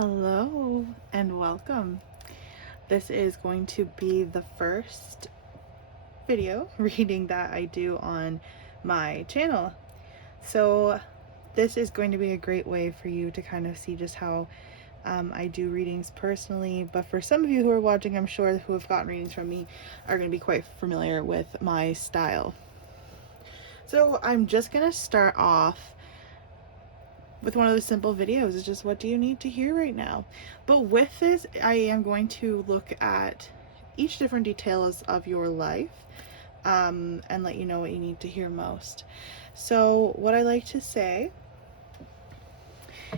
Hello and welcome. This is going to be the first video reading that I do on my channel. So this is going to be a great way for you to kind of see just how I do readings personally. But for some of you who are watching, I'm sure who have gotten readings from me are going to be quite familiar with my style. So I'm just going to start off with one of those simple videos. It's just, what do you need to hear right now? But with this, I am going to look at each different details of your life and let you know what you need to hear most. So what I like to say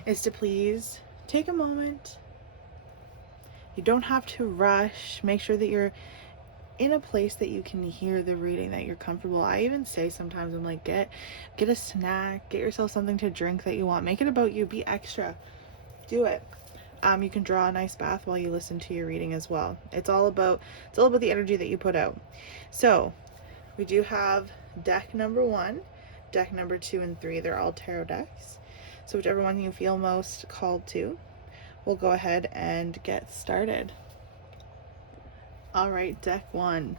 is to please take a moment. You don't have to rush. Make sure that you're in a place that you can hear the reading, that you're comfortable. I even say sometimes, I'm like, get a snack, get yourself something to drink that you want. Make it about you. Be extra. Do it. You can draw a nice bath while you listen to your reading as well. It's all about the energy that you put out. So we do have deck number 1, deck number 2 and 3. They're all tarot decks. So whichever one you feel most called to, we'll go ahead and get started. All right, deck 1.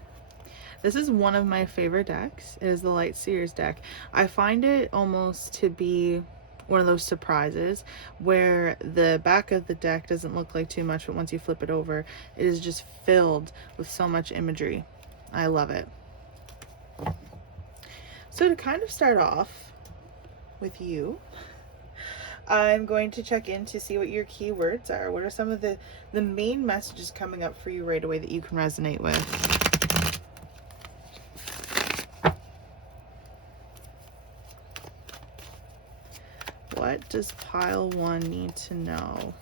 This is one of my favorite decks. It is the Light Seers deck. I find it almost to be one of those surprises where the back of the deck doesn't look like too much, but once you flip it over, it is just filled with so much imagery. I love it. So to kind of start off with you, I'm going to check in to see what your keywords are. What are some of the main messages coming up for you right away that you can resonate with? What does pile 1 need to know?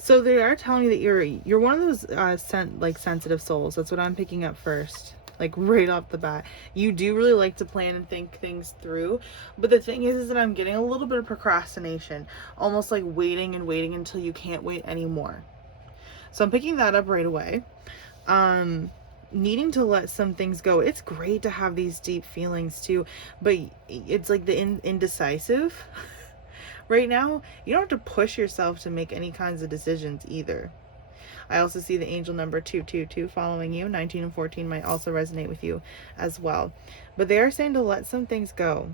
So they are telling me that you're one of those sensitive souls. That's what I'm picking up first, like right off the bat. You do really like to plan and think things through, but the thing is that I'm getting a little bit of procrastination, almost like waiting and waiting until you can't wait anymore. So I'm picking that up right away. Needing to let some things go. It's great to have these deep feelings too, but it's like the indecisive. Right now, you don't have to push yourself to make any kinds of decisions either. I also see the angel number 222 following you. 19 and 14 might also resonate with you as well. But they are saying to let some things go.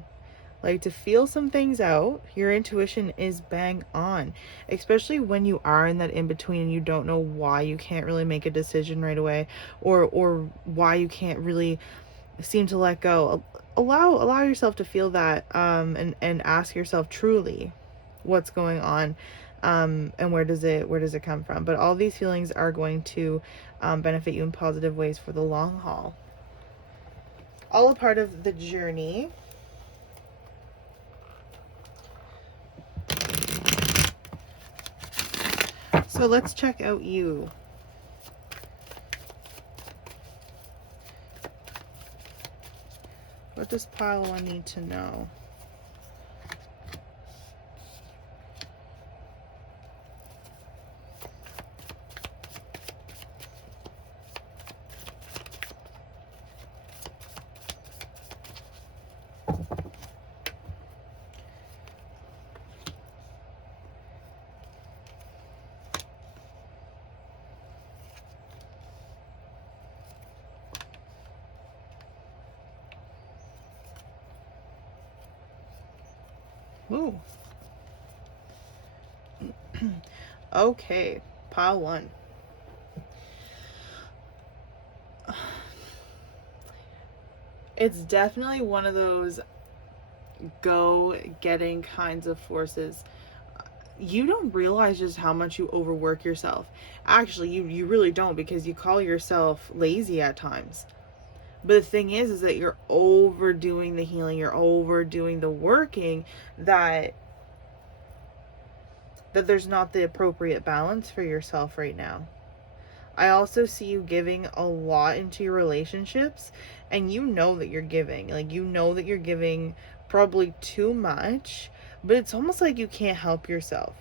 Like to feel some things out. Your intuition is bang on. Especially when you are in that in-between and you don't know why you can't really make a decision right away. Or why you can't really seem to let go. Allow yourself to feel that and ask yourself truly what's going on, and where does it come from. But all these feelings are going to benefit you in positive ways for the long haul. All a part of the journey. So let's check out you. What does pile 1 need to know? Ooh. Okay, pile 1. It's definitely one of those go-getting kinds of forces. You don't realize just how much you overwork yourself. Actually, you really don't, because you call yourself lazy at times. But the thing is that you're overdoing the healing, you're overdoing the working, that there's not the appropriate balance for yourself right now. I also see you giving a lot into your relationships, and you know that you're giving. Like, you know that you're giving probably too much, but it's almost like you can't help yourself.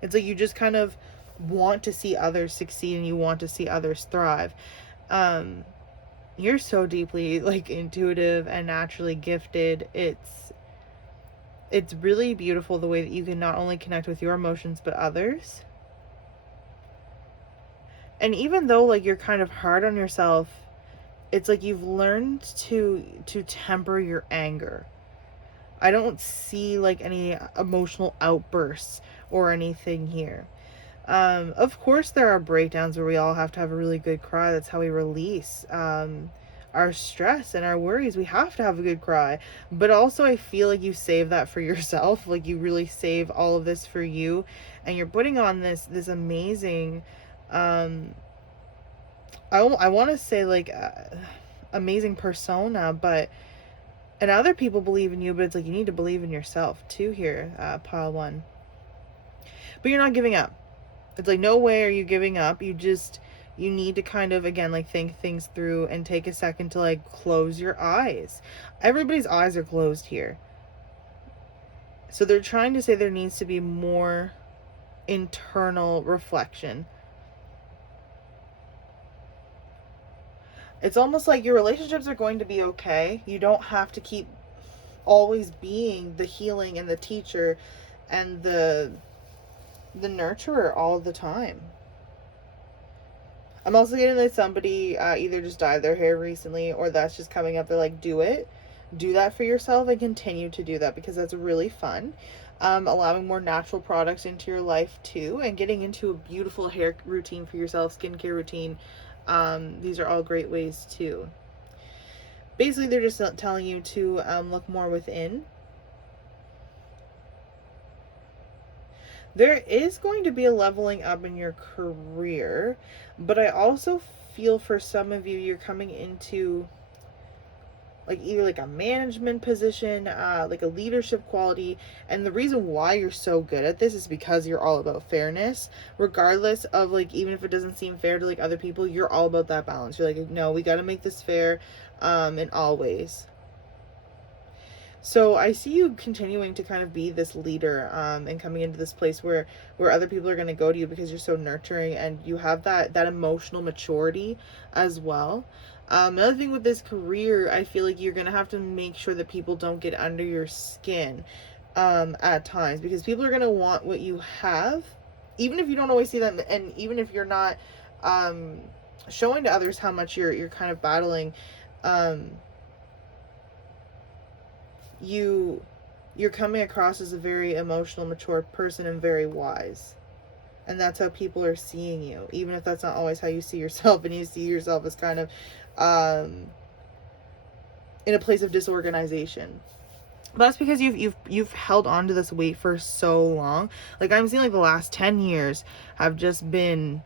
It's like you just kind of want to see others succeed and you want to see others thrive. You're so deeply like intuitive and naturally gifted. It's really beautiful the way that you can not only connect with your emotions but others. And even though like you're kind of hard on yourself, it's like you've learned to temper your anger. I don't see like any emotional outbursts or anything here. Of course, there are breakdowns where we all have to have a really good cry. That's how we release our stress and our worries. We have to have a good cry. But also, I feel like you save that for yourself. Like you really save all of this for you, and you're putting on this amazing. I want to say like amazing persona, but and other people believe in you, but it's like you need to believe in yourself too here, pile one. But you're not giving up. It's like no way are you giving up. You need to kind of again like think things through and take a second to like close your eyes. Everybody's eyes are closed here. So they're trying to say there needs to be more internal reflection. It's almost like your relationships are going to be okay. You don't have to keep always being the healing and the teacher and the nurturer all the time. I'm also getting that somebody either just dyed their hair recently or that's just coming up. They're like, do it. Do that for yourself and continue to do that because that's really fun. Allowing more natural products into your life too and getting into a beautiful hair routine for yourself, skincare routine. These are all great ways too. Basically, they're just telling you to look more within. There is going to be a leveling up in your career, but I also feel for some of you, you're coming into like either like a management position, like a leadership quality. And the reason why you're so good at this is because you're all about fairness, regardless of like, even if it doesn't seem fair to like other people, you're all about that balance. You're like, no, we got to make this fair, in all ways. So I see you continuing to kind of be this leader, and coming into this place where other people are going to go to you because you're so nurturing and you have that emotional maturity as well. Another thing with this career, I feel like you're going to have to make sure that people don't get under your skin at times, because people are going to want what you have, even if you don't always see them, and even if you're not showing to others how much you're kind of battling. You're coming across as a very emotional, mature person and very wise. And that's how people are seeing you, even if that's not always how you see yourself, and you see yourself as kind of in a place of disorganization. But that's because you've held on to this weight for so long. Like I'm seeing like the last 10 years have been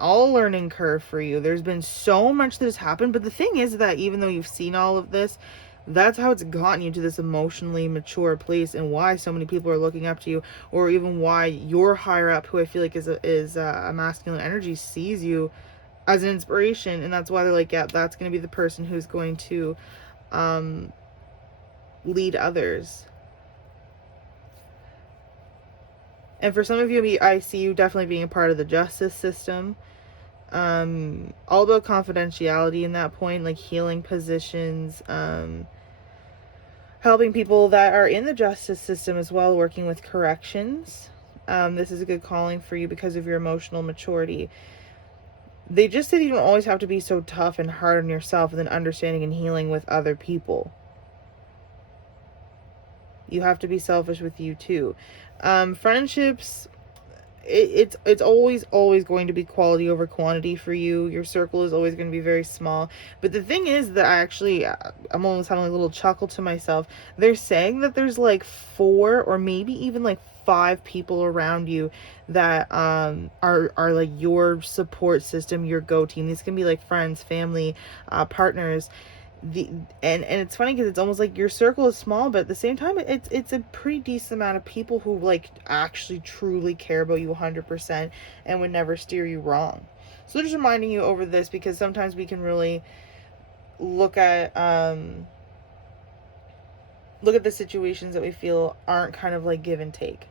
all a learning curve for you. There's been so much that has happened, but the thing is that even though you've seen all of this, that's how it's gotten you to this emotionally mature place, and why so many people are looking up to you, or even why your higher up, who I feel like is a masculine energy, sees you as an inspiration. And that's why they're like, yeah, that's going to be the person who's going to lead others. And for some of you, I see you definitely being a part of the justice system. All about confidentiality in that point, like healing positions, helping people that are in the justice system as well, working with corrections. This is a good calling for you because of your emotional maturity. They just say that you don't always have to be so tough and hard on yourself, and then understanding and healing with other people. You have to be selfish with you too. Friendships, it's always going to be quality over quantity for you. Your circle is always going to be very small. But the thing is that I'm almost having a little chuckle to myself. They're saying that there's like 4 or maybe even like 5 people around you that are like your support system, your go team. These can be like friends, family, partners. And it's funny because it's almost like your circle is small, but at the same time it's a pretty decent amount of people who like actually truly care about you 100% and would never steer you wrong. So just reminding you over this, because sometimes we can really look at the situations that we feel aren't kind of like give and take.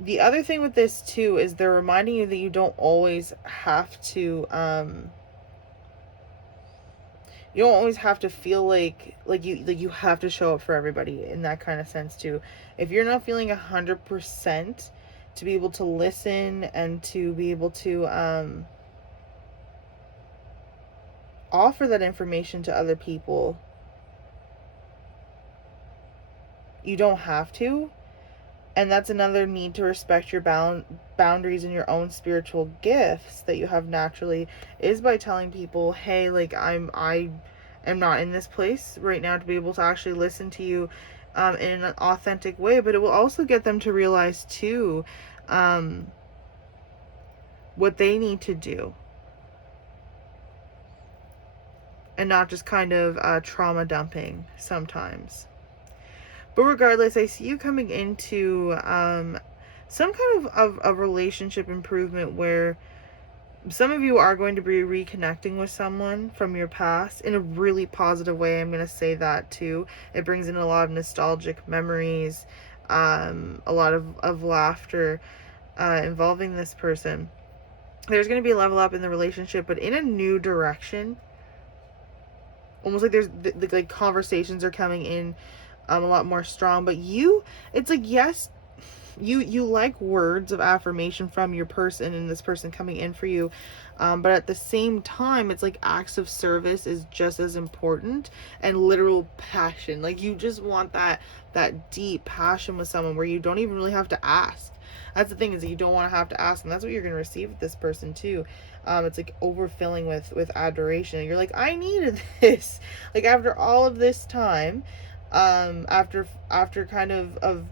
The other thing with this too is they're reminding you that you don't always have to you don't always have to feel like you have to show up for everybody in that kind of sense too. If you're not feeling 100% to be able to listen and to be able to offer that information to other people, you don't have to. And that's another need to respect your boundaries and your own spiritual gifts that you have naturally, is by telling people, hey, like I am not in this place right now to be able to actually listen to you in an authentic way. But it will also get them to realize too what they need to do, and not just kind of trauma dumping sometimes. But regardless, I see you coming into some kind of a relationship improvement where some of you are going to be reconnecting with someone from your past in a really positive way. I'm going to say that too. It brings in a lot of nostalgic memories, a lot of laughter involving this person. There's going to be a level up in the relationship, but in a new direction. Almost like there's like conversations are coming in a lot more strong. But it's like, yes, you like words of affirmation from your person and this person coming in for you, but at the same time, it's like acts of service is just as important, and literal passion. Like, you just want that deep passion with someone where you don't even really have to ask. That's the thing, is that you don't want to have to ask, and that's what you're going to receive with this person too. It's like overfilling with adoration. You're like, I needed this. Like, after all of this time, after kind of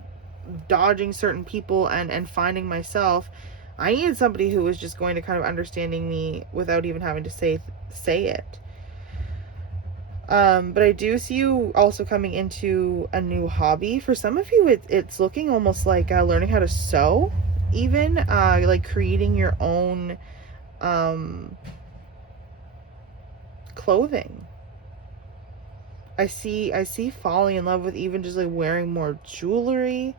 dodging certain people and finding myself, I needed somebody who was just going to kind of understanding me without even having to say it. But I do see you also coming into a new hobby. For some of you, it's looking almost like learning how to sew, even like creating your own clothing. I see falling in love with even just like wearing more jewelry,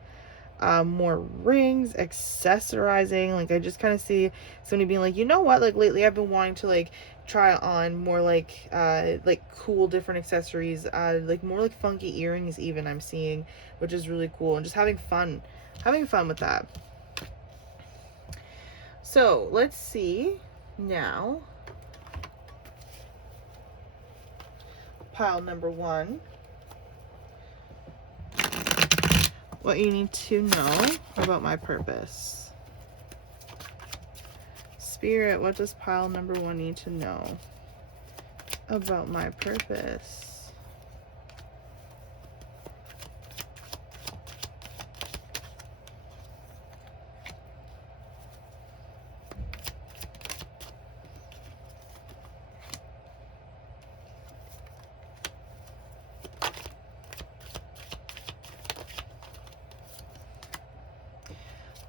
more rings, accessorizing. Like, I just kind of see somebody being like, you know what, like lately I've been wanting to like try on more like cool different accessories, like more like funky earrings even, I'm seeing, which is really cool, and just having fun with that. So let's see now, pile number 1, what you need to know about my purpose. Spirit, what does pile number 1 need to know about my purpose?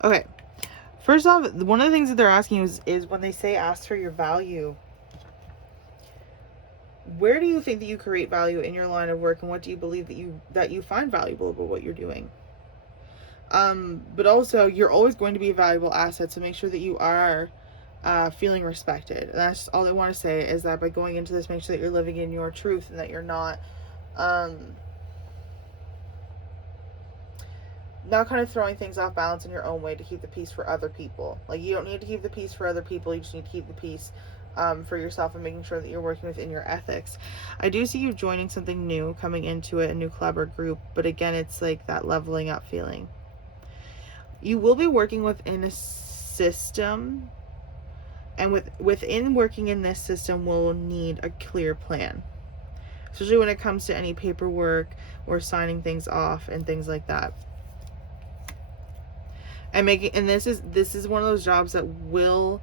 Okay, first off, one of the things that they're asking you is when they say ask for your value, where do you think that you create value in your line of work, and what do you believe that you find valuable about what you're doing? But also, you're always going to be a valuable asset, so make sure that you are feeling respected. And that's all I want to say, is that by going into this, make sure that you're living in your truth and that you're not kind of throwing things off balance in your own way to keep the peace for other people. Like, you don't need to keep the peace for other people. You just need to keep the peace for yourself, and making sure that you're working within your ethics. I do see you joining something new, coming into it, a new club or group. But again, it's like that leveling up feeling. You will be working within a system, and within working in this system will need a clear plan, especially when it comes to any paperwork or signing things off and things like that. And this is one of those jobs that will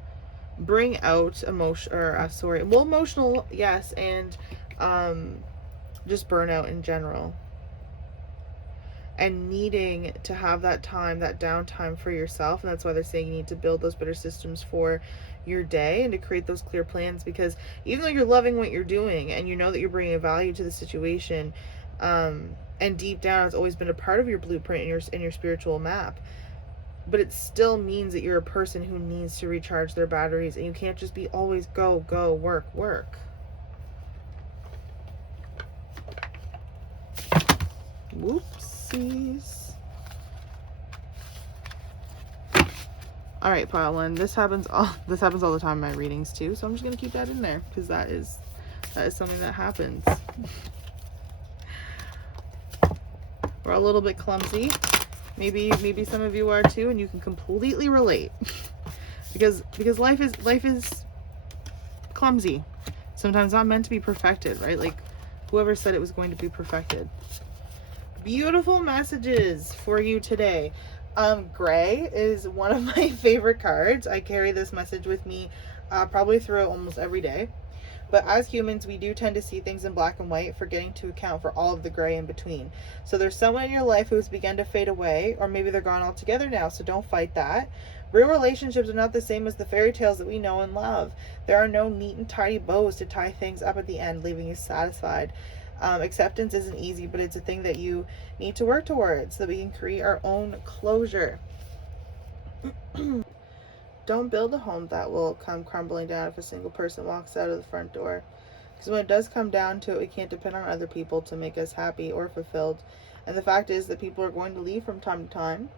bring out emotional, yes, and just burnout in general, and needing to have that time, that downtime for yourself. And that's why they're saying you need to build those better systems for your day and to create those clear plans, because even though you're loving what you're doing and you know that you're bringing value to the situation, and deep down it's always been a part of your blueprint in your spiritual map, but it still means that you're a person who needs to recharge their batteries, and you can't just be always go, work, work. Whoopsies. All right, pile one. This happens all the time in my readings too, so I'm just gonna keep that in there because that is something that happens. We're a little bit clumsy. Maybe some of you are too, and you can completely relate. because life is clumsy. Sometimes not meant to be perfected, right? Like whoever said it was going to be perfected. Beautiful messages for you today. Gray is one of my favorite cards. I carry this message with me probably throughout almost every day. But as humans, we do tend to see things in black and white, forgetting to account for all of the gray in between. So there's someone in your life who's begun to fade away, or maybe they're gone altogether now, so don't fight that. Real relationships are not the same as the fairy tales that we know and love. There are no neat and tidy bows to tie things up at the end, leaving you satisfied. Acceptance isn't easy, but it's a thing that you need to work towards so that we can create our own closure. Don't build a home that will come crumbling down if a single person walks out of the front door. Because when it does come down to it, we can't depend on other people to make us happy or fulfilled. And the fact is that people are going to leave from time to time,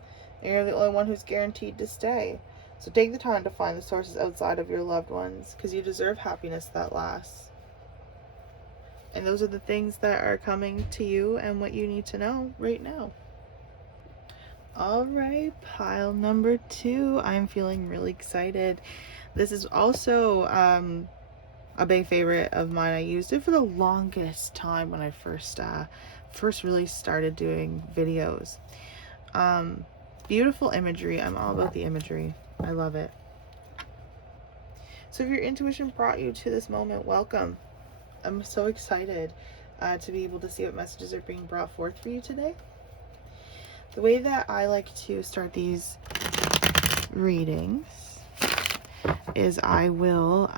and you're the only one who's guaranteed to stay. So take the time to find the sources outside of your loved ones, because you deserve happiness that lasts. And those are the things that are coming to you and what you need to know right now. All right, pile number 2. I'm feeling really excited. This is also a big favorite of mine. I used it for the longest time when I first really started doing videos. Beautiful imagery. I'm all about the imagery. I love it. So if your intuition brought you to this moment, welcome. I'm so excited to be able to see what messages are being brought forth for you today. The way that I like to start these readings is I will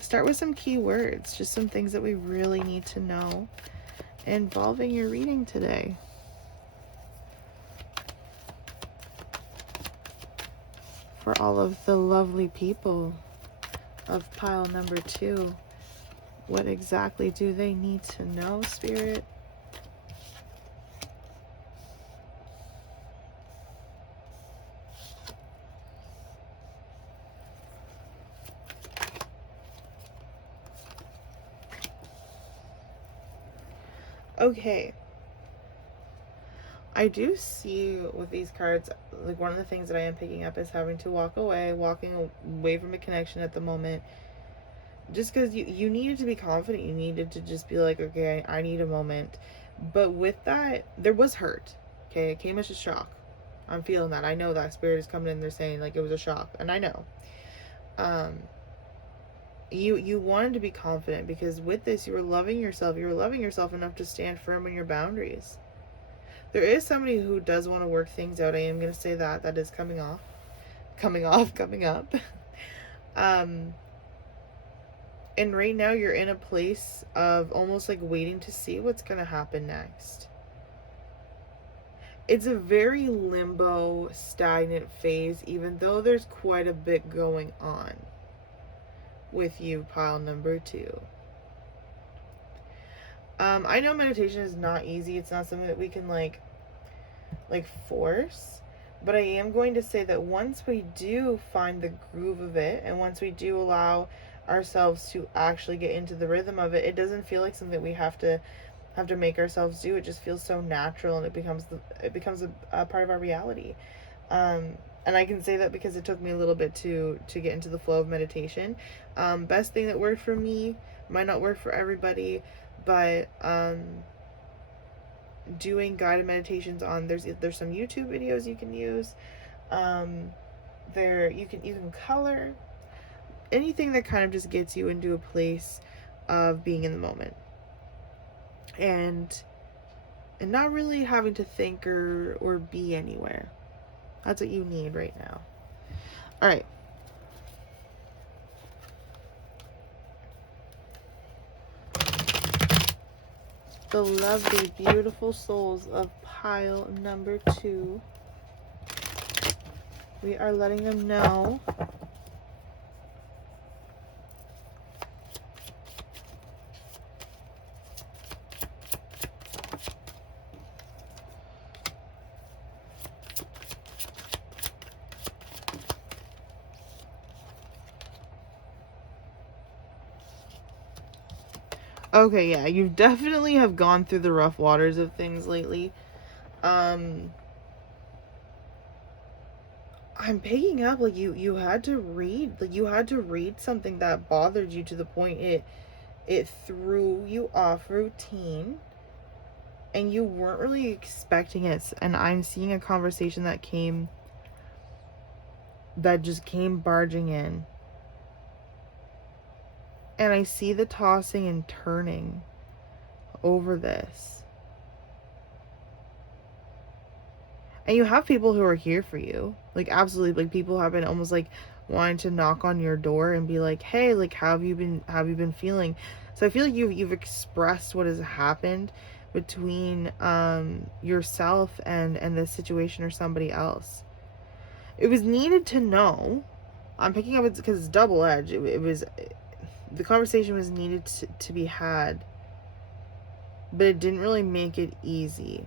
start with some key words, just some things that we really need to know involving your reading today. For all of the lovely people of pile number 2, what exactly do they need to know, Spirit? Okay. I do see with these cards, like one of the things that I am picking up is having to walking away from a connection at the moment. Just because you needed to be confident, you needed to just be like, okay, I need a moment. But with that, there was hurt. Okay, it came as a shock. I'm feeling that. I know that Spirit is coming in there saying like it was a shock, and I know. You wanted to be confident because with this you were loving yourself. You were loving yourself enough to stand firm on your boundaries. There is somebody who does want to work things out. I am going to say that is coming up. And right now you're in a place of almost like waiting to see what's going to happen next. It's a very limbo, stagnant phase, even though there's quite a bit going on with you, pile number 2. I know meditation is not easy. It's not something that we can like force, but I am going to say that once we do find the groove of it, and once we do allow ourselves to actually get into the rhythm of it, it doesn't feel like something we have to make ourselves do. It just feels so natural, and it becomes a part of our reality. And I can say that because it took me a little bit to get into the flow of meditation. Best thing that worked for me might not work for everybody, but doing guided meditations on there's some YouTube videos you can use. There you can color, anything that kind of just gets you into a place of being in the moment and not really having to think or be anywhere. That's what you need right now. All right. The lovely, beautiful souls of pile number 2. We are letting them know. Okay, yeah, you definitely have gone through the rough waters of things lately. I'm picking up like you had to read something that bothered you to the point it threw you off routine and you weren't really expecting it. And I'm seeing a conversation that just came barging in. And I see the tossing and turning over this. And you have people who are here for you. Like, absolutely. Like, people have been almost like wanting to knock on your door and be like, hey, like, how have you been feeling? So I feel like you've expressed what has happened between yourself and this situation or somebody else. It was needed to know. I'm picking up because it's double edged. It was, the conversation was needed to be had, but it didn't really make it easy.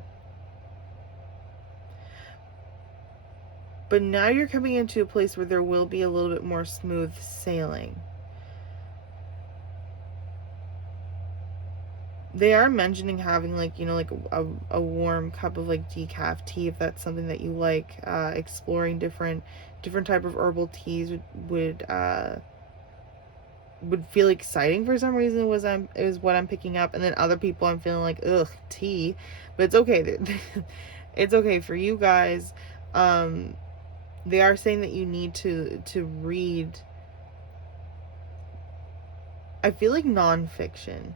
But now you're coming into a place where there will be a little bit more smooth sailing. They are mentioning having like, you know, like a warm cup of like decaf tea, if that's something that you like. Exploring different type of herbal teas would feel exciting for some reason. Is what I'm picking up. And then other people, I'm feeling like, ugh, tea. But it's okay. It's okay for you guys. They are saying that you need to read, I feel like, nonfiction,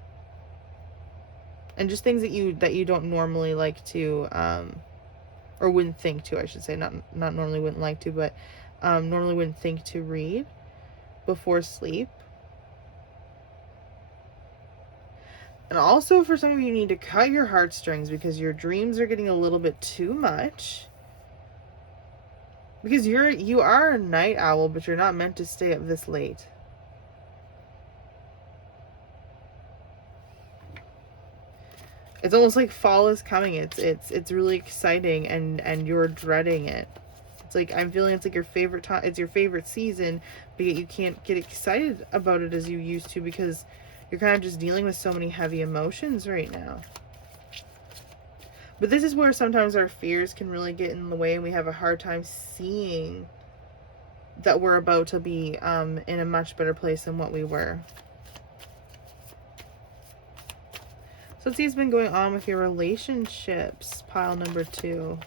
and just things that you don't normally like to, or wouldn't think to, I should say, not normally wouldn't like to, but normally wouldn't think to read before sleep. And also, for some of you, need to cut your heartstrings because your dreams are getting a little bit too much. Because you are a night owl, but you're not meant to stay up this late. It's almost like fall is coming. It's really exciting, and you're dreading it. It's like, I'm feeling it's like your favorite time. It's your favorite season, but yet you can't get excited about it as you used to because you're kind of just dealing with so many heavy emotions right now. But this is where sometimes our fears can really get in the way, and we have a hard time seeing that we're about to be in a much better place than what we were. So let's see what's been going on with your relationships, pile number 2.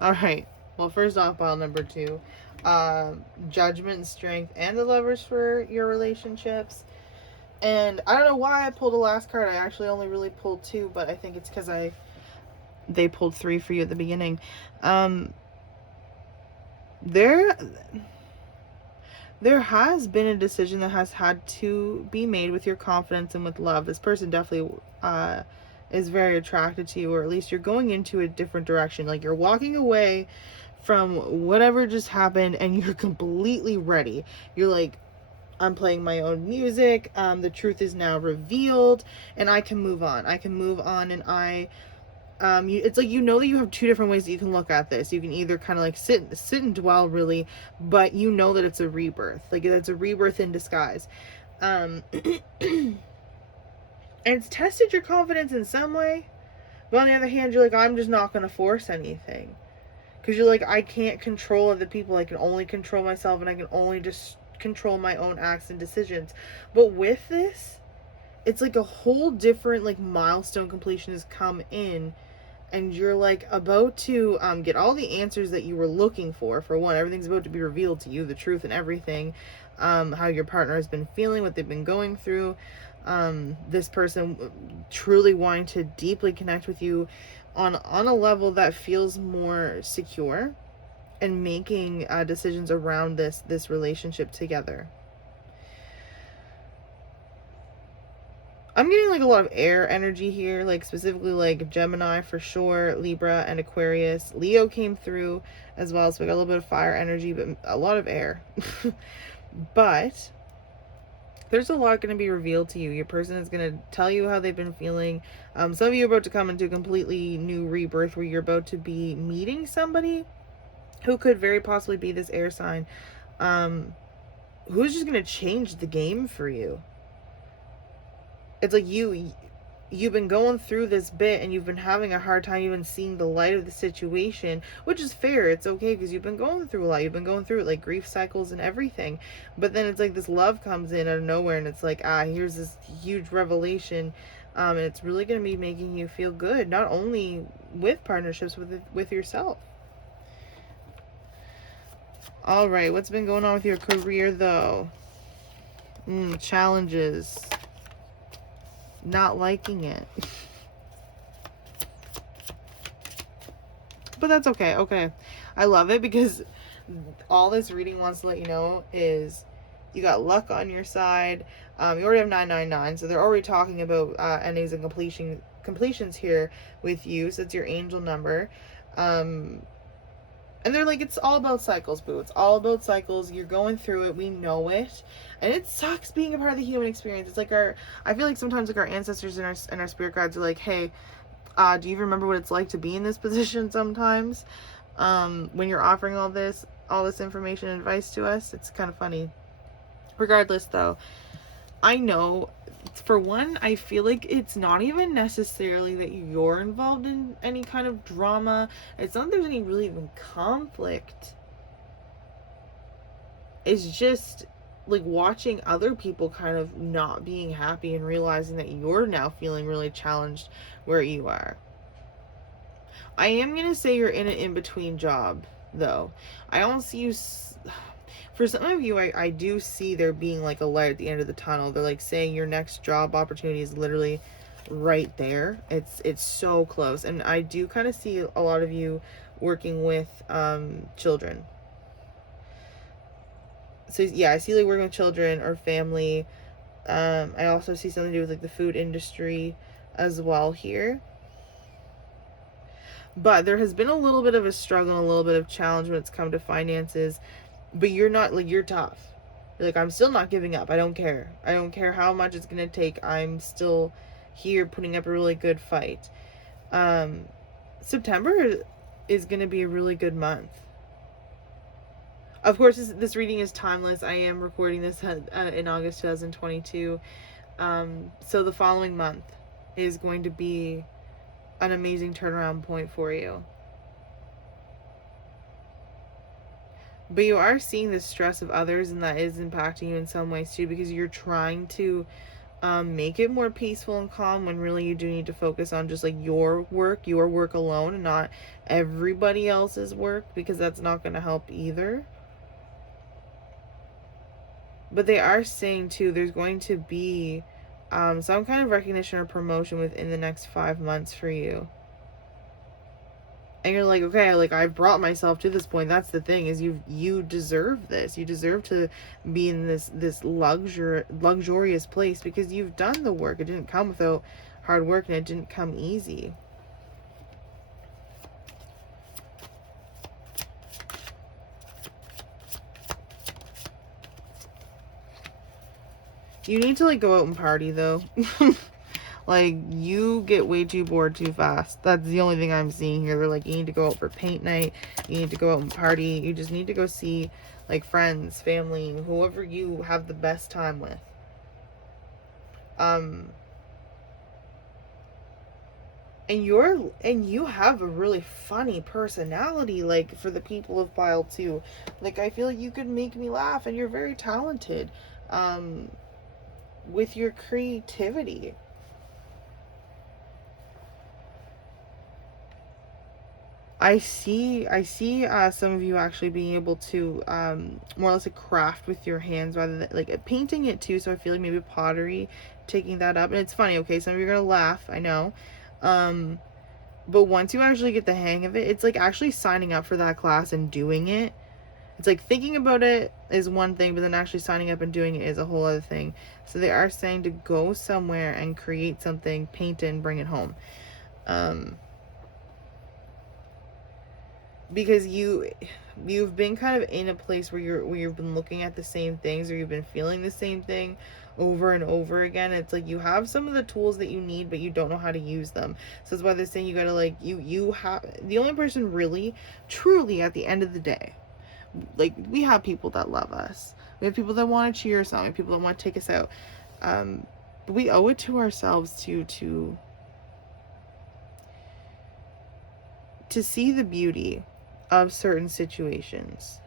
All right. Well, first off, pile number 2, judgment, strength, and the Lovers for your relationships. And I don't know why I pulled the last card. I actually only really pulled 2, but I think it's because they pulled 3 for you at the beginning. There has been a decision that has had to be made with your confidence and with love. This person definitely is very attracted to you, or at least you're going into a different direction. Like, you're walking away from whatever just happened and you're completely ready. You're like, I'm playing my own music. The truth is now revealed and I can move on. And it's like, you know that you have 2 different ways that you can look at this. You can either kind of like sit and dwell, really, but you know that it's a rebirth. Like, it's a rebirth in disguise. And it's tested your confidence in some way. But on the other hand, you're like, I'm just not going to force anything. Because you're like, I can't control other people. I can only control myself, and I can only just control my own acts and decisions. But with this, it's like a whole different like milestone completion has come in, and you're like about to get all the answers that you were looking for. For one, everything's about to be revealed to you, the truth and everything, how your partner has been feeling, what they've been going through, this person truly wanting to deeply connect with you on a level that feels more secure, and making decisions around this relationship together. I'm getting like a lot of air energy here, like specifically like Gemini for sure, Libra and Aquarius. Leo came through as well, so we got a little bit of fire energy, but a lot of air. But there's a lot going to be revealed to you. Your person is going to tell you how they've been feeling. Some of you are about to come into a completely new rebirth where you're about to be meeting somebody who could very possibly be this air sign, who's just going to change the game for you. It's like you've been going through this bit and you've been having a hard time even seeing the light of the situation, which is fair. It's okay because you've been going through a lot. You've been going through it, like grief cycles and everything. But then it's like this love comes in out of nowhere and it's like, here's this huge revelation. And it's really going to be making you feel good, not only with partnerships, with yourself. All right, what's been going on with your career though? Challenges. Not liking it. But that's okay. Okay. I love it because all this reading wants to let you know is you got luck on your side. You already have 999, so they're already talking about endings and completions here with you. So it's your angel number. And they're like, it's all about cycles, boo. It's all about cycles. You're going through it. We know it. And it sucks being a part of the human experience. It's like I feel like sometimes like our ancestors and our spirit guides are like, hey, do you remember what it's like to be in this position sometimes? When you're offering all this information and advice to us, it's kind of funny. Regardless though, I know, for one, I feel like it's not even necessarily that you're involved in any kind of drama. It's not that there's any really even conflict. It's just like watching other people kind of not being happy and realizing that you're now feeling really challenged where you are. I am going to say you're in an in-between job, though. I don't see you... For some of you, I do see there being like a light at the end of the tunnel. They're like saying your next job opportunity is literally right there. It's so close. And I do kind of see a lot of you working with children. So yeah, I see like working with children or family. I also see something to do with like the food industry as well here. But there has been a little bit of a struggle and a little bit of challenge when it's come to finances. But you're not, like, you're tough. You're like, I'm still not giving up. I don't care. I don't care how much it's going to take. I'm still here putting up a really good fight. September is going to be a really good month. Of course, this reading is timeless. I am recording this in August 2022. So the following month is going to be an amazing turnaround point for you. But you are seeing the stress of others, and that is impacting you in some ways too, because you're trying to make it more peaceful and calm when really you do need to focus on just like your work alone, and not everybody else's work, because that's not going to help either. But they are saying too, there's going to be some kind of recognition or promotion within the next 5 months for you. And you're like, okay, like I've brought myself to this point. That's the thing, is you deserve this. You deserve to be in this luxurious place because you've done the work. It didn't come without hard work, and it didn't come easy. You need to like go out and party though. Like, you get way too bored too fast. That's the only thing I'm seeing here. They're like, you need to go out for paint night. You need to go out and party. You just need to go see, like, friends, family, whoever you have the best time with. And you have a really funny personality, like, for the people of Pile 2. Like, I feel like you could make me laugh, and you're very talented, with your creativity. I see some of you actually being able to more or less like craft with your hands rather than like painting it too. So I feel like maybe pottery, taking that up. And it's funny, okay, some of you are gonna laugh, I know. But once you actually get the hang of it, it's like actually signing up for that class and doing it It's like thinking about it is one thing, but then actually signing up and doing it is a whole other thing. So they are saying to go somewhere and create something, paint it, and bring it home. Because you've been kind of in a place where you've been looking at the same things, or you've been feeling the same thing over and over again. It's like you have some of the tools that you need, but you don't know how to use them. So that's why they're saying you gotta, like, you have, the only person really truly at the end of the day, like, we have people that love us, we have people that want to cheer us on, we have people that want to take us out, but we owe it to ourselves to see the beauty of certain situations.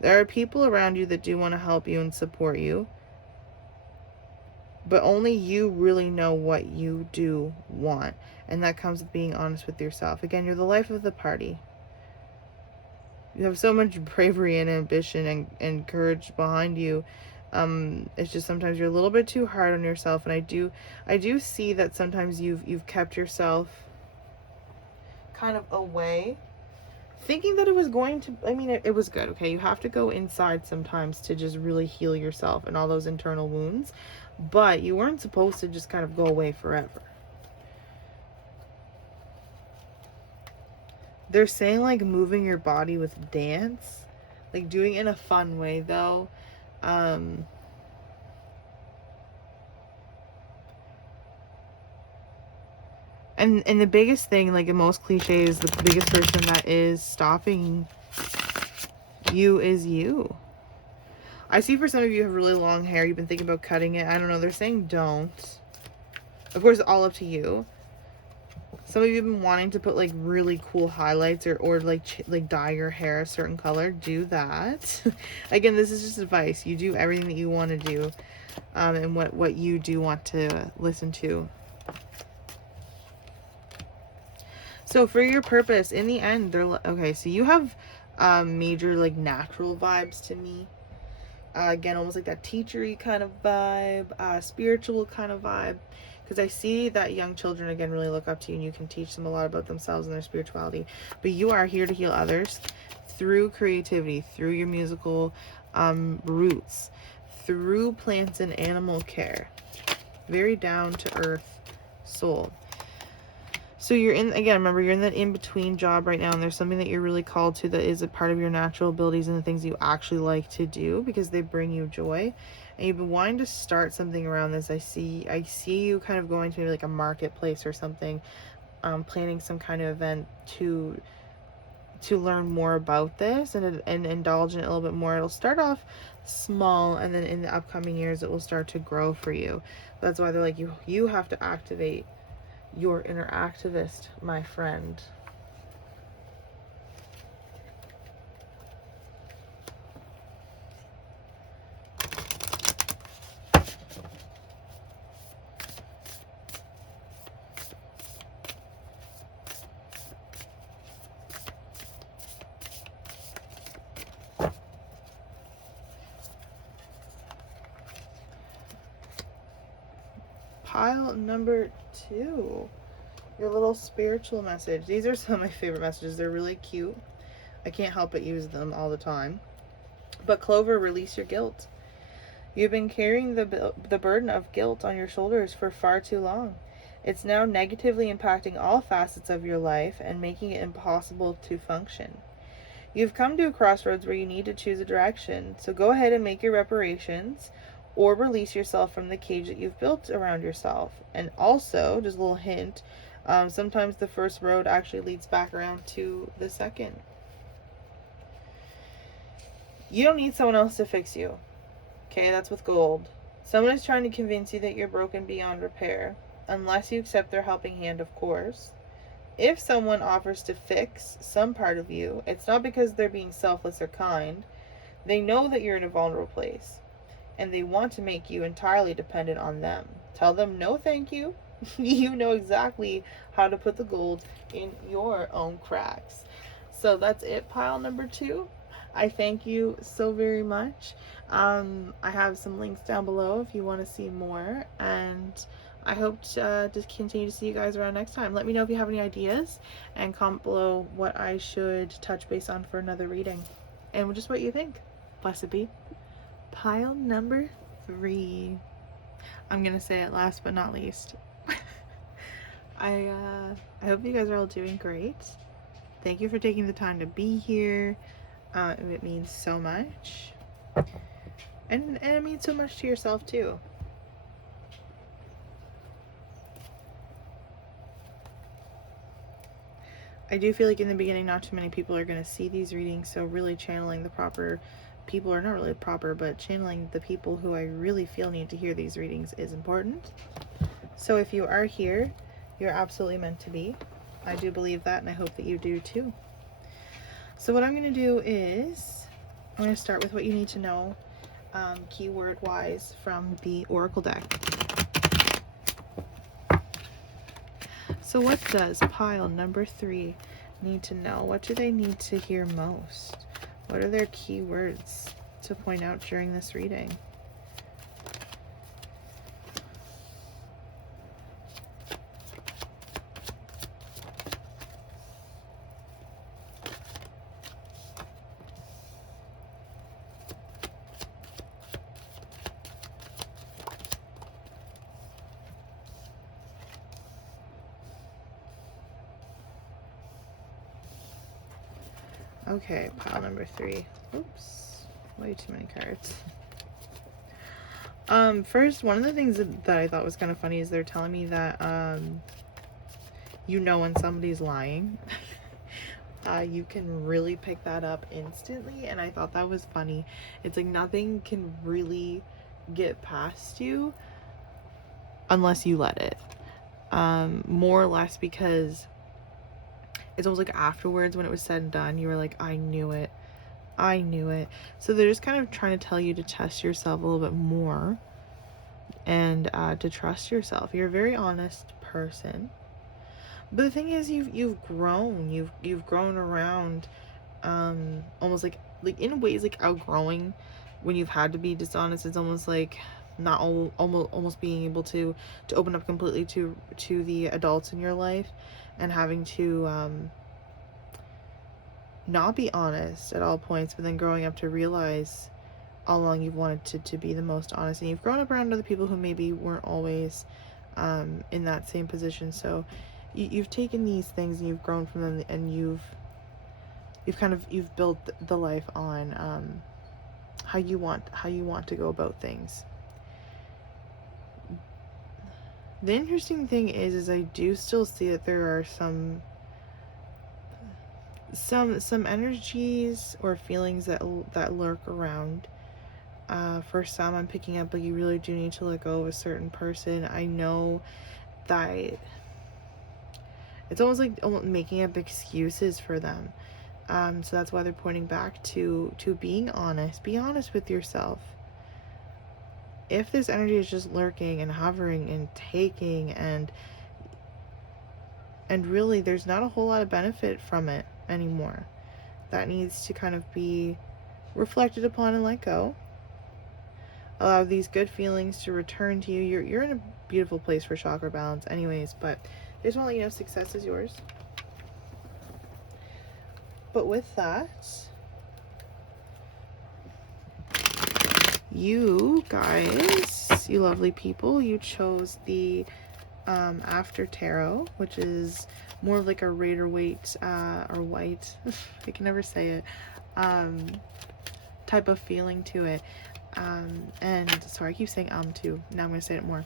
There are people around you that do want to help you and support you, but only you really know what you do want, and that comes with being honest with yourself. Again, you're the life of the party. You have so much bravery and ambition and courage behind you. It's just sometimes you're a little bit too hard on yourself, and I do see that sometimes you've kept yourself kind of away, thinking that it was going to, I mean, it was good, okay? You have to go inside sometimes to just really heal yourself and all those internal wounds, but you weren't supposed to just kind of go away forever. They're saying, like, moving your body with dance, like doing it in a fun way though. And the biggest thing, like, the most cliche, is the biggest person that is stopping you is you. I see for some of you have really long hair. You've been thinking about cutting it. I don't know. They're saying don't. Of course, all up to you. Some of you have been wanting to put, like, really cool highlights or like dye your hair a certain color. Do that. Again, this is just advice. You do everything that you want to do, and what you do want to listen to. So for your purpose, in the end, they're okay. So you have major, like, natural vibes to me. Again, almost like that teachery kind of vibe, spiritual kind of vibe. Because I see that young children, again, really look up to you, and you can teach them a lot about themselves and their spirituality. But you are here to heal others through creativity, through your musical roots, through plants and animal care. Very down to earth soul. So you're in, again, remember, you're in that in-between job right now, and there's something that you're really called to that is a part of your natural abilities and the things you actually like to do because they bring you joy. And you've been wanting to start something around this. I see you kind of going to maybe like a marketplace or something, planning some kind of event to learn more about this and indulge in it a little bit more. It'll start off small, and then in the upcoming years it will start to grow for you. That's why they're like, you have to activate your inner activist, my friend. Pile number 2. Your little spiritual message. These are some of my favorite messages. They're really cute. I can't help but use them all the time. But Clover, release your guilt. You've been carrying the burden of guilt on your shoulders for far too long. It's now negatively impacting all facets of your life and making it impossible to function. You've come to a crossroads where you need to choose a direction. So go ahead and make your reparations, or release yourself from the cage that you've built around yourself. And also, just a little hint, sometimes the first road actually leads back around to the second. You don't need someone else to fix you. Okay, that's with gold. Someone is trying to convince you that you're broken beyond repair, unless you accept their helping hand, of course. If someone offers to fix some part of you, it's not because they're being selfless or kind. They know that you're in a vulnerable place, and they want to make you entirely dependent on them. Tell them no thank you. You know exactly how to put the gold in your own cracks. So that's it, pile number 2. I thank you so very much. I have some links down below if you want to see more, and I hope to continue to see you guys around next time. Let me know if you have any ideas, and comment below what I should touch base on for another reading. and just what you think. Blessed be. Pile number 3. I'm gonna say it last but not least. I hope you guys are all doing great. Thank you for taking the time to be here. It means so much. And it means so much to yourself too. I do feel like in the beginning not too many people are going to see these readings, so really channeling the proper people, or not really proper, but channeling the people who I really feel need to hear these readings is important. So if you are here, you're absolutely meant to be. I do believe that, and I hope that you do too. So what I'm going to do is I'm going to start with what you need to know keyword wise from the Oracle deck. So what does pile number 3 need to know? What do they need to hear most? What are their keywords to point out during this reading? Okay, pile number 3. Oops, way too many cards. First, one of the things that I thought was kind of funny is they're telling me that, you know when somebody's lying. You can really pick that up instantly, and I thought that was funny. It's like nothing can really get past you unless you let it. More or less because it's almost like afterwards when it was said and done, you were like, I knew it. I knew it. So they're just kind of trying to tell you to test yourself a little bit more and to trust yourself. You're a very honest person. But the thing is, you've grown. You've grown around almost like in ways like outgrowing when you've had to be dishonest. It's almost like not almost being able to open up completely to the adults in your life and having to not be honest at all points, but then growing up to realize all along you've wanted to be the most honest, and you've grown up around other people who maybe weren't always in that same position. So you've taken these things and you've grown from them, and you've built the life on how you want to go about things. The interesting thing is I do still see that there are some energies or feelings that lurk around. For some, I'm picking up like you really do need to let go of a certain person. I know that it's almost like making up excuses for them. So that's why they're pointing back to being honest. Be honest with yourself. If this energy is just lurking and hovering and taking and really there's not a whole lot of benefit from it anymore, that needs to kind of be reflected upon and let go. Allow these good feelings to return to you. You're in a beautiful place for chakra balance anyways, but I just want to let you know success is yours. But with that, you guys, you lovely people, you chose the After Tarot, which is more of like a Rider Waite or White, I can never say it, type of feeling to it. And sorry, I keep saying too. Now I'm gonna say it more.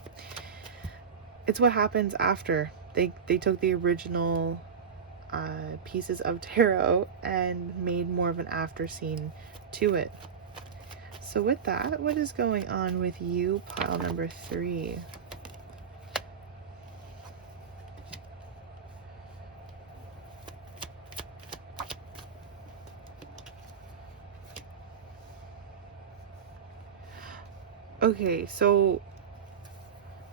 It's what happens after they took the original pieces of tarot and made more of an after scene to it. So with that, what is going on with you, pile number 3? Okay, so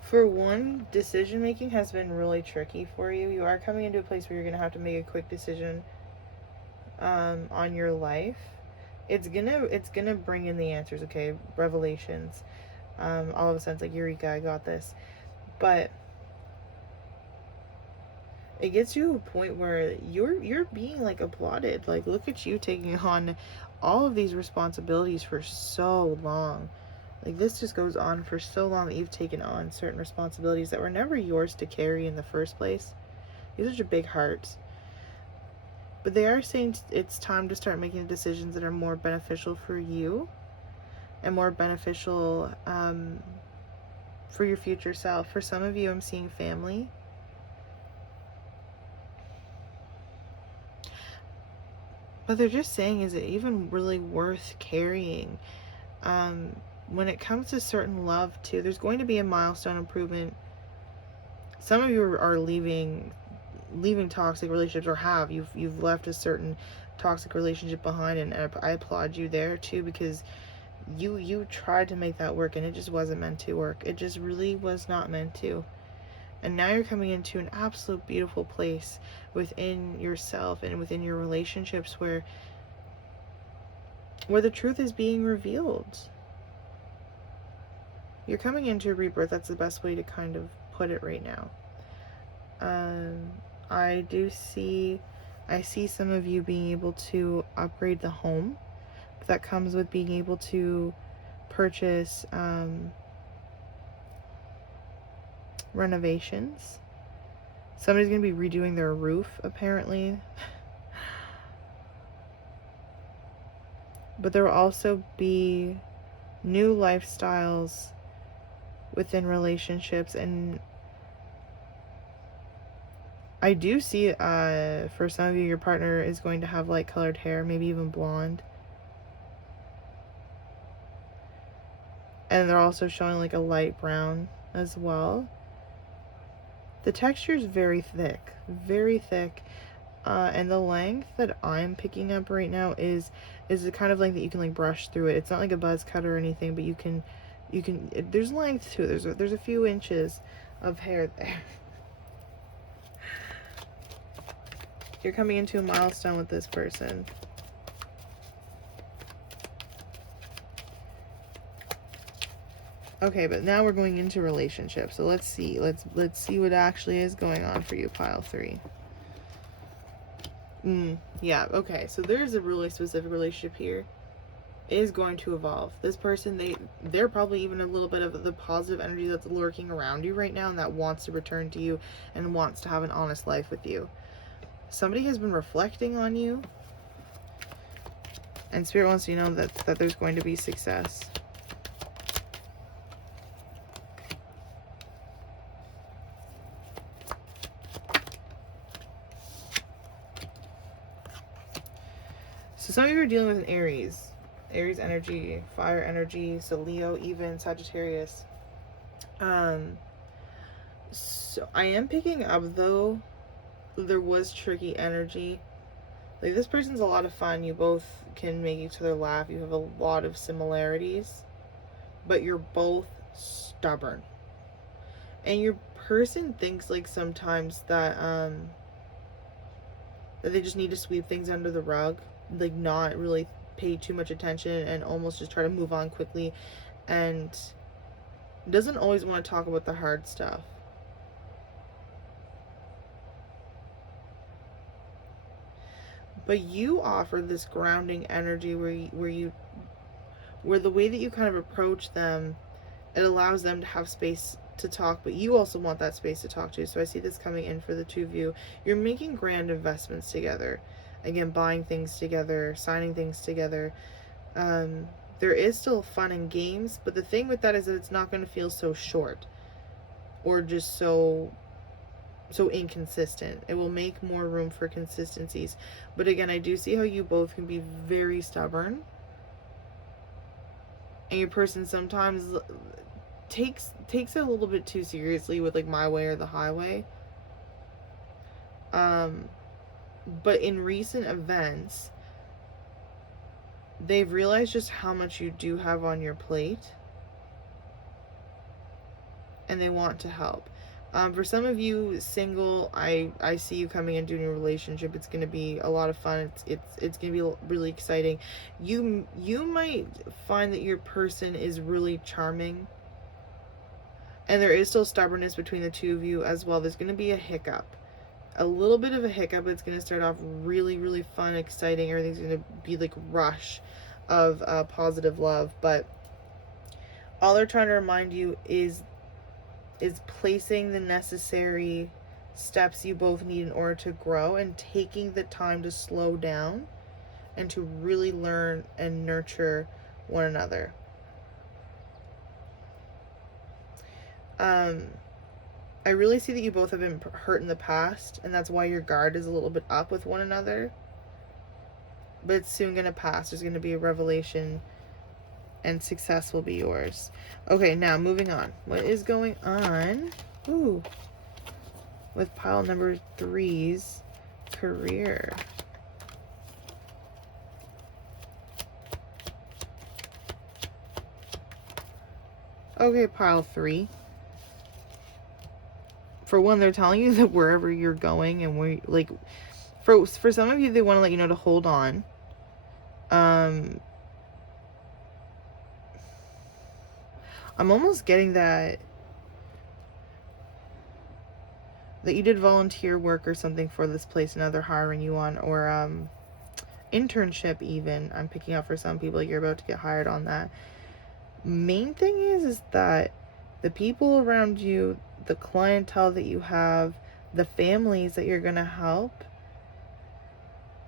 for one, decision making has been really tricky for you. You are coming into a place where you're going to have to make a quick decision on your life. It's gonna bring in the answers, okay? Revelations. All of a sudden it's like, Eureka, I got this. But it gets to a point where you're being like applauded. Like, look at you taking on all of these responsibilities for so long. Like, this just goes on for so long that you've taken on certain responsibilities that were never yours to carry in the first place. These are your big hearts. But they are saying it's time to start making decisions that are more beneficial for you and more beneficial for your future self. For some of you, I'm seeing family. But they're just saying, is it even really worth carrying? When it comes to certain love too, there's going to be a milestone improvement. Some of you are leaving toxic relationships, or you've left a certain toxic relationship behind, and I applaud you there too, because you tried to make that work and it just wasn't meant to work. It just really was not meant to. And now you're coming into an absolute beautiful place within yourself and within your relationships where the truth is being revealed. You're coming into a rebirth. That's the best way to kind of put it right now. I see some of you being able to upgrade the home. That comes with being able to purchase renovations. Somebody's going to be redoing their roof, apparently. But there will also be new lifestyles within relationships. And I do see, for some of you, your partner is going to have light colored hair, maybe even blonde. And they're also showing like a light brown as well. The texture is very thick, very thick. And the length that I'm picking up right now is the kind of length that you can like brush through it. It's not like a buzz cut or anything, but you can there's length to it. There's a few inches of hair there. You're coming into a milestone with this person. Okay, but now we're going into relationships. So let's see. Let's see what actually is going on for you, pile 3. Yeah, okay. So there's a really specific relationship here. It is going to evolve. This person, they're probably even a little bit of the positive energy that's lurking around you right now and that wants to return to you and wants to have an honest life with you. Somebody has been reflecting on you. And Spirit wants you to know that there's going to be success. So some of you are dealing with an Aries energy, fire energy, so Leo, even Sagittarius. So I am picking up, though, there was tricky energy. Like, this person's a lot of fun. You both can make each other laugh. You have a lot of similarities, but you're both stubborn. And your person thinks like sometimes that that they just need to sweep things under the rug, like not really pay too much attention and almost just try to move on quickly, and doesn't always want to talk about the hard stuff. But you offer this grounding energy where the way that you kind of approach them, it allows them to have space to talk, but you also want that space to talk to. So I see this coming in for the two of you. You're making grand investments together. Again, buying things together, signing things together. There is still fun and games, but the thing with that is that it's not going to feel so short or just so inconsistent. It will make more room for consistencies. But again, I do see how you both can be very stubborn. And your person sometimes takes it a little bit too seriously with like my way or the highway. But in recent events, they've realized just how much you do have on your plate. And they want to help. For some of you single, I see you coming into a new relationship. It's going to be a lot of fun. It's going to be really exciting. You might find that your person is really charming. And there is still stubbornness between the two of you as well. There's going to be a hiccup. a little bit of a hiccup. It's going to start off really, really fun, exciting. Everything's going to be like rush of positive love. But all they're trying to remind you is placing the necessary steps you both need in order to grow, and taking the time to slow down and to really learn and nurture one another. I really see that you both have been hurt in the past, and that's why your guard is a little bit up with one another. But it's soon going to pass. There's going to be a revelation, and success will be yours. Okay, now moving on. What is going on? Ooh. With pile number 3's career. Okay, pile 3. For one, they're telling you that wherever you're going, and where, like, for some of you, they want to let you know to hold on. I'm almost getting that you did volunteer work or something for this place, and now they're hiring you on, or internship even. I'm picking up for some people, you're about to get hired on that. Main thing is that the people around you, the clientele that you have, the families that you're going to help,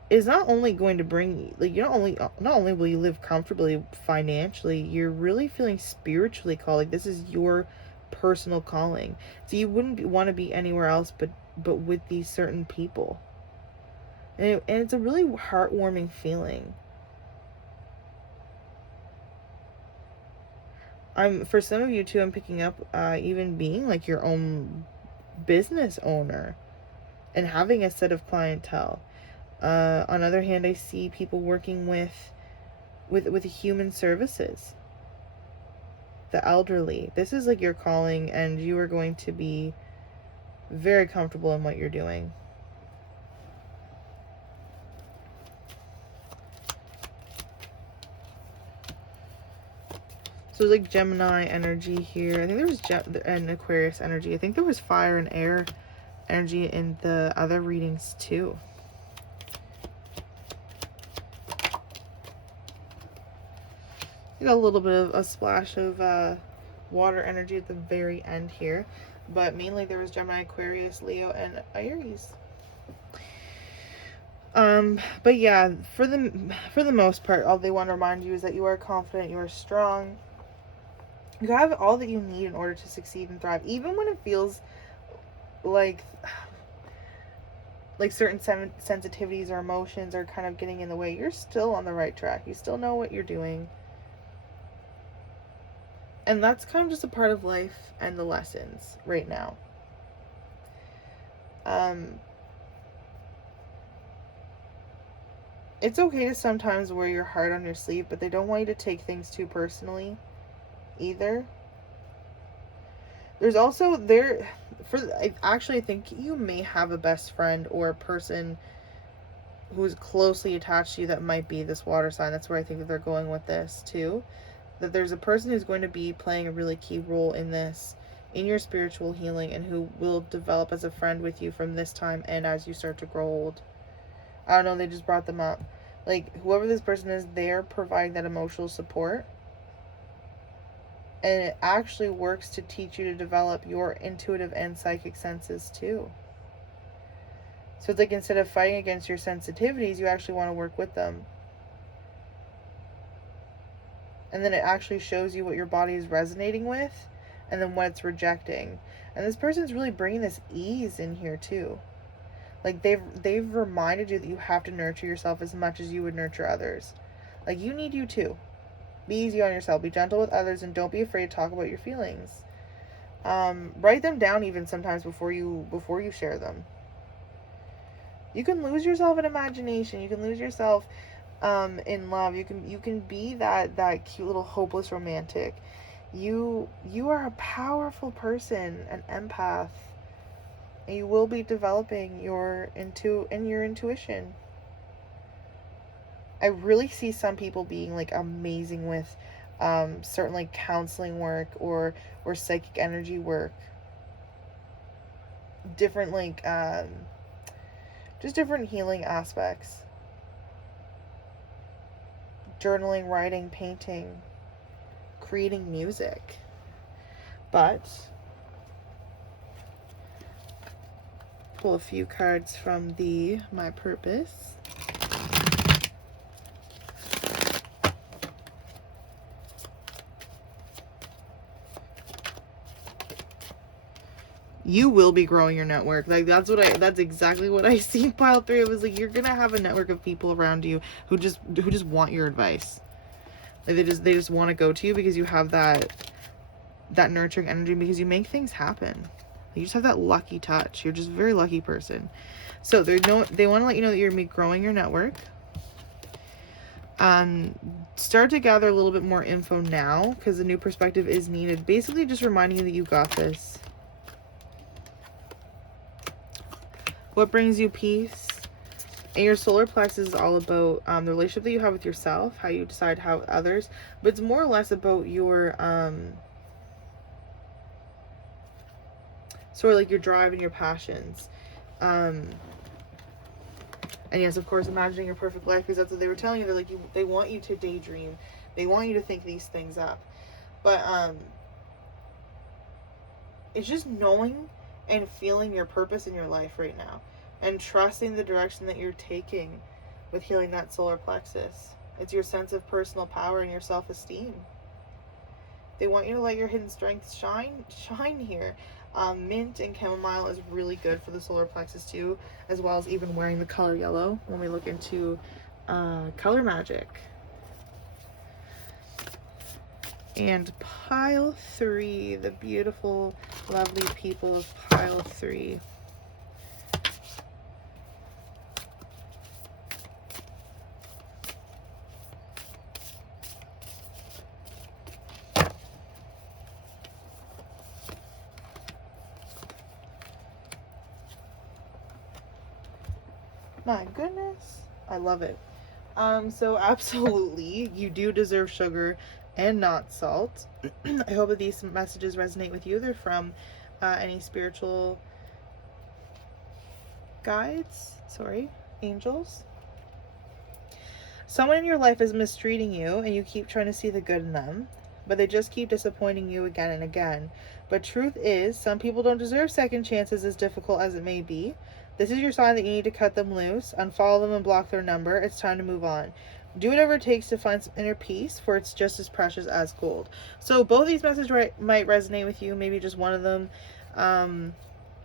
is not only going to bring, like, not only will you live comfortably financially, you're really feeling spiritually called. Like, this is your personal calling. So you wouldn't want to be anywhere else but with these certain people. And it's a really heartwarming feeling. For some of you too, I'm picking up even being like your own business owner and having a set of clientele. On the other hand, I see people working with human services, the elderly. This is like your calling, and you are going to be very comfortable in what you're doing. So like Gemini energy here. I think there was an Aquarius energy. I think there was fire and air energy in the other readings too. You got a little bit of a splash of water energy at the very end here, but mainly there was Gemini, Aquarius, Leo, and Aries. But yeah, for the most part, all they want to remind you is that you are confident, you are strong. You have all that you need in order to succeed and thrive, even when it feels like certain sensitivities or emotions are kind of getting in the way. You're still on the right track. You still know what you're doing. And that's kind of just a part of life and the lessons right now. It's okay to sometimes wear your heart on your sleeve, but they don't want you to take things too personally either. There's also I think you may have a best friend or a person who's closely attached to you that might be this water sign. That's where I think that they're going with this too. That there's a person who's going to be playing a really key role in this, in your spiritual healing, and who will develop as a friend with you from this time and as you start to grow old. I don't know, they just brought them up. Like, whoever this person is, they're providing that emotional support. And it actually works to teach you to develop your intuitive and psychic senses too. So it's like, instead of fighting against your sensitivities, you actually want to work with them. And then it actually shows you what your body is resonating with, and then what it's rejecting. And this person's really bringing this ease in here too. Like, they've reminded you that you have to nurture yourself as much as you would nurture others. Like, you need you too. Be easy on yourself. Be gentle with others, and don't be afraid to talk about your feelings. Write them down even sometimes before you share them. You can lose yourself in imagination. You can lose yourself in love. You can be that cute little hopeless romantic. You are a powerful person, an empath. And you will be developing your intuition. I really see some people being like amazing with certain like counseling work or psychic energy work. Different like just different healing aspects. Journaling, writing, painting, creating music. But pull a few cards from the My Purpose. You will be growing your network. Like, that's exactly what I see in pile 3. It was like, you're gonna have a network of people around you who just want your advice. Like, they just want to go to you because you have that nurturing energy, because you make things happen. You just have that lucky touch. You're just a very lucky person. So they want to let you know that you're gonna be growing your network. Start to gather a little bit more info now, because the new perspective is needed. Basically just reminding you that you got this. What brings you peace? And your solar plexus is all about the relationship that you have with yourself, how you decide how others, but it's more or less about your sort of like your drive and your passions. And yes, of course, imagining your perfect life, because that's what they were telling you. They're like, they want you to daydream, they want you to think these things up, but it's just knowing and feeling your purpose in your life right now, and trusting the direction that you're taking with healing that solar plexus. It's your sense of personal power and your self-esteem. They want you to let your hidden strengths shine here. Mint and chamomile is really good for the solar plexus too, as well as even wearing the color yellow when we look into color magic. And pile 3, the beautiful, lovely people of pile 3. My goodness, I love it. So absolutely, you do deserve sugar and not salt. I hope that these messages resonate with you. They're from any spiritual guides, angels. Someone in your life is mistreating you, and you keep trying to see the good in them, but they just keep disappointing you again and again. But truth is, some people don't deserve second chances, as difficult as it may be. This is your sign that you need to cut them loose, unfollow them, and block their number. It's time to move on. Do whatever it takes to find some inner peace, for it's just as precious as gold. So both these messages might resonate with you, maybe just one of them.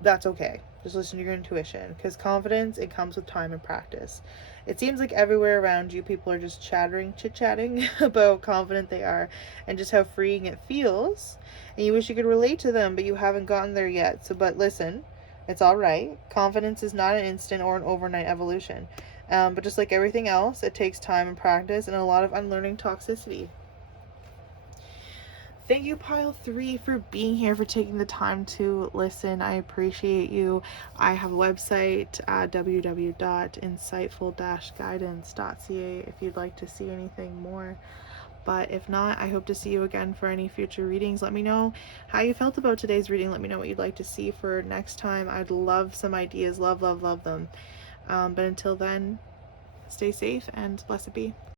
That's okay. Just listen to your intuition, because confidence, it comes with time and practice. It seems like everywhere around you, people are just chit-chatting about how confident they are and just how freeing it feels. And you wish you could relate to them, but you haven't gotten there yet. But listen, it's all right. Confidence is not an instant or an overnight evolution. But just like everything else, it takes time and practice and a lot of unlearning toxicity. Thank you, pile 3, for being here, for taking the time to listen. I appreciate you. I have a website, www.insightful-guidance.ca, if you'd like to see anything more. But if not, I hope to see you again for any future readings. Let me know how you felt about today's reading. Let me know what you'd like to see for next time. I'd love some ideas. Love them. But until then, stay safe and blessed be.